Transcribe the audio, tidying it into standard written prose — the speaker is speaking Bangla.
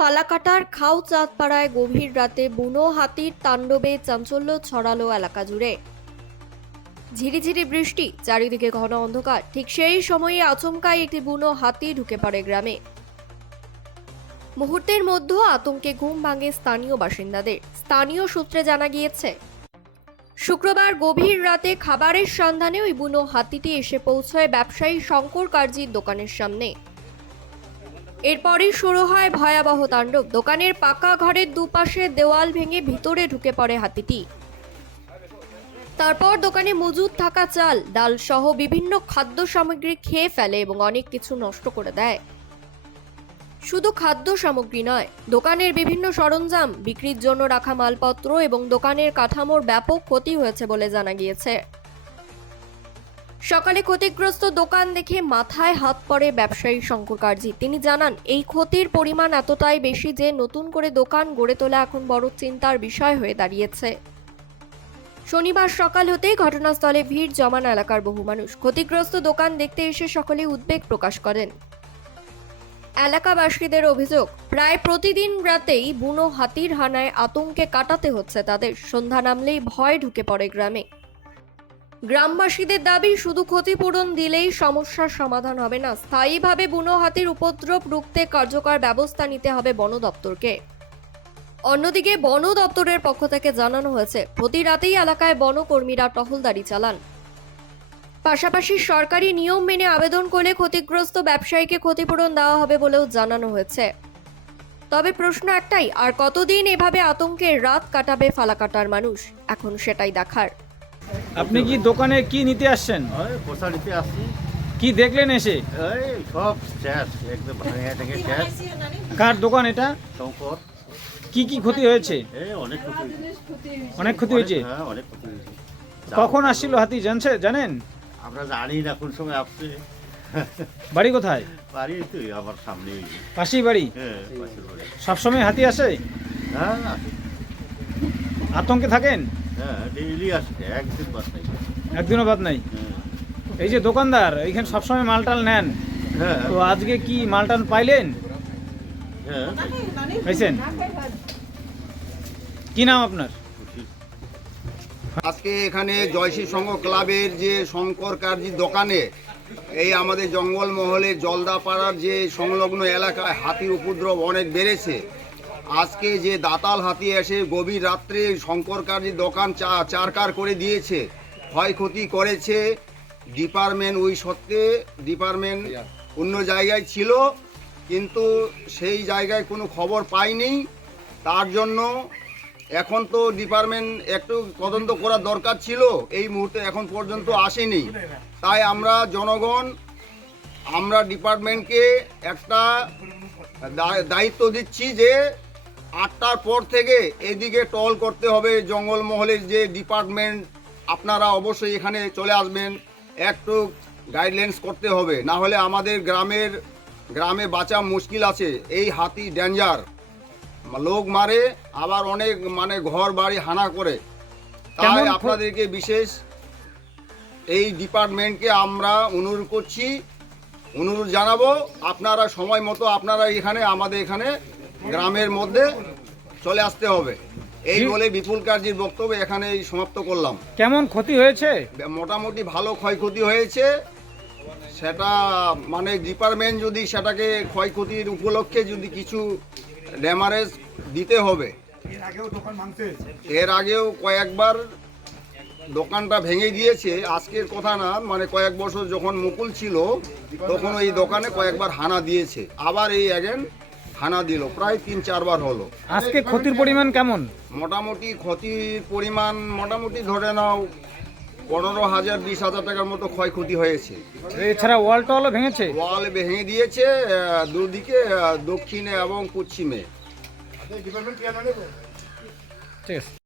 ফালাকাটার খাও চাঁদপাড়ায় গভীর রাতে বুনো হাতির তাণ্ডবে চাঞ্চল্য ছড়ালো এলাকা জুড়ে। ঝিরিঝিরি বৃষ্টি, চারিদিকে ঘন অন্ধকার। ঠিক সেই সময়ে আচমকাই একটি বুনো হাতি ঢুকে পড়ে গ্রামে। মুহূর্তের মধ্যে আতঙ্কে ঘুম ভাঙে স্থানীয় বাসিন্দাদের। স্থানীয় সূত্রে জানা গিয়েছে, শুক্রবার গভীর রাতে খাবারের সন্ধানে ওই বুনো হাতিটি এসে পৌঁছয় ব্যবসায়ী শঙ্কর কার্জির দোকানের সামনে। এরপরই শুরু হয় ভয়াবহ তাণ্ডব। দোকানের পাকা ঘরের দুপাশে দেওয়াল ভেঙে ভিতরে ঢুকে পড়ে হাতিটি। তারপর দোকানে মজুদ থাকা চাল, ডাল সহ বিভিন্ন খাদ্য সামগ্রী খেয়ে ফেলে এবং অনেক কিছু নষ্ট করে দেয়। শুধু খাদ্য সামগ্রী নয়, দোকানের বিভিন্ন সরঞ্জাম, বিক্রির জন্য রাখা মালপত্র এবং দোকানের কাঠামোর ব্যাপক ক্ষতি হয়েছে বলে জানা গিয়েছে। সকালে ক্ষতিগ্রস্ত দোকান দেখে মাথায় হাত পড়ে ব্যবসায়ী শঙ্কর কার্জি। তিনি জানান, এই ক্ষতির পরিমাণ এতটাই বেশি যে নতুন করে দোকান গড়ে তোলা এখন বড় চিন্তার বিষয় হয়ে দাঁড়িয়েছে। শনিবার সকাল হতেই ঘটনাস্থলে ভিড় জমান এলাকার বহু মানুষ। ক্ষতিগ্রস্ত দোকান দেখতে এসে সকলে উদ্বেগ প্রকাশ করেন। এলাকাবাসীদের অভিযোগ, প্রায় প্রতিদিন রাতেই বুনো হাতির হানায় আতঙ্কে কাটাতে হচ্ছে তাদের। সন্ধ্যা নামলেই ভয় ঢুকে পড়ে গ্রামে। গ্রামবাসীদের দাবি, শুধু ক্ষতিপূরণ দিলেই সমস্যার সমাধান হবে না। স্থায়ীভাবে বুনো হাতির উপদ্রব রুখতে কার্যকর ব্যবস্থা নিতে হবে বন দপ্তরকে। অন্যদিকে বন দপ্তরের পক্ষ থেকে জানানো হয়েছে, প্রতি রাতেই এলাকায় বনকর্মীরা টহলদারি চালান। পাশাপাশি সরকারি নিয়ম মেনে আবেদন করলে ক্ষতিগ্রস্ত ব্যবসায়ীকে ক্ষতিপূরণ দেওয়া হবে বলেও জানানো হয়েছে। তবে প্রশ্ন একটাই, আর কতদিন এভাবে আতঙ্কের রাত কাটাবে ফালাকাটার মানুষ? এখন সেটাই দেখার। আপনি কি দোকানে কি নিতে আসছেন? ওই পোষা নিতে আসছি। কি দেখলেন এসে? এই সব শেষ, একদম ভাঙে থেকে শেষ। কার দোকান এটা? শঙ্কর। কি কি ক্ষতি হয়েছে? এই অনেক ক্ষতি হয়েছে। অনেক ক্ষতি হয়েছে। হ্যাঁ, অনেক ক্ষতি হয়েছে। কখন আসছিল হাতি জানেন? আমরা জানি না কোন সময় আসছে। বাড়ি কোথায়? বাড়ি তো আমার সামনেই। পাশেই বাড়ি? হ্যাঁ, পাশের বাড়ি। সবসময় হাতি আসে? হ্যাঁ, আসে। আতঙ্কে থাকেন? হ্যাঁ, ডেইলি আসছে, একদিন বাদ নাই। একদিনও বাদ নাই। হ্যাঁ। এই যে দোকানদার, এইখানে সবসময় মালটাল নেন, হ্যাঁ, তো আজকে কি মালটাল পাইলেন? হ্যাঁ, পাইছেন? কি নাম আপনার? খুশি। আজকে এখানে জয়শ্রী সংঘ ক্লাবের যে শঙ্কর কার্জির দোকানে এই আমাদের জঙ্গলমহলের জলদাপাড়ার যে সংলগ্ন এলাকায় হাতির উপদ্রব অনেক বেড়েছে। আজকে যে দাতাল হাতি এসে গভীর রাত্রে শঙ্কর কার্জির দোকান চারকার করে দিয়েছে, ক্ষয়ক্ষতি করেছে। ডিপার্টমেন্ট ওই সত্ত্বে ডিপার্টমেন্ট অন্য জায়গায় ছিল, কিন্তু সেই জায়গায় কোনো খবর পাইনি। তার জন্য এখন তো ডিপার্টমেন্ট একটু তদন্ত করার দরকার ছিল, এই মুহূর্তে এখন পর্যন্ত আসেনি। তাই আমরা জনগণ, আমরা ডিপার্টমেন্টকে একটা দায়িত্ব দিচ্ছি যে 8টার পর থেকে এদিকে টহল করতে হবে। জঙ্গলমহলের যে ডিপার্টমেন্ট, আপনারা অবশ্যই এখানে চলে আসবেন, একটু গাইডলাইন্স করতে হবে, না হলে আমাদের গ্রামে বাঁচা মুশকিল আছে। এই হাতি ডেঞ্জার, লোক মারে, আবার অনেক ঘর বাড়ি হানা করে। তাই আপনাদেরকে বিশেষ এই ডিপার্টমেন্টকে আমরা অনুরোধ জানাবো, আপনারা সময় মতো আপনারা এখানে আমাদের এখানে গ্রামের মধ্যে চলে আসতে হবে। এই বলে বিপুল কার্জির বক্তব্য এখানে সমাপ্ত করলাম। কেমন ক্ষতি হয়েছে? মোটামুটি ভালো ক্ষয়ক্ষতি হয়েছে। সেটা ডিপার্টমেন্ট যদি সেটাকে ক্ষয়ক্ষতির উপলক্ষে যদি কিছু ড্যামারেজ দিতে হবে। এর আগেও কয়েকবার দোকানটা ভেঙে দিয়েছে, আজকের কথা না, কয়েক বছর যখন মুকুল ছিল তখন এই দোকানে কয়েকবার হানা দিয়েছে, আবার এই অ্যাগেন হানা দিল, প্রায় 3-4 বার হলো। আজকে ক্ষতির পরিমাণ কেমন? মোটামুটি ক্ষতির পরিমাণ ধরে নাও 15,000 20,000 টাকার মতো ক্ষয়ক্ষতি হয়েছে। এছাড়া ওয়াল টলও ভেঙেছে? ওয়াল ভেঙে দিয়েছে দুদিকে, দক্ষিণে এবং পশ্চিমে। ঠিক আছে।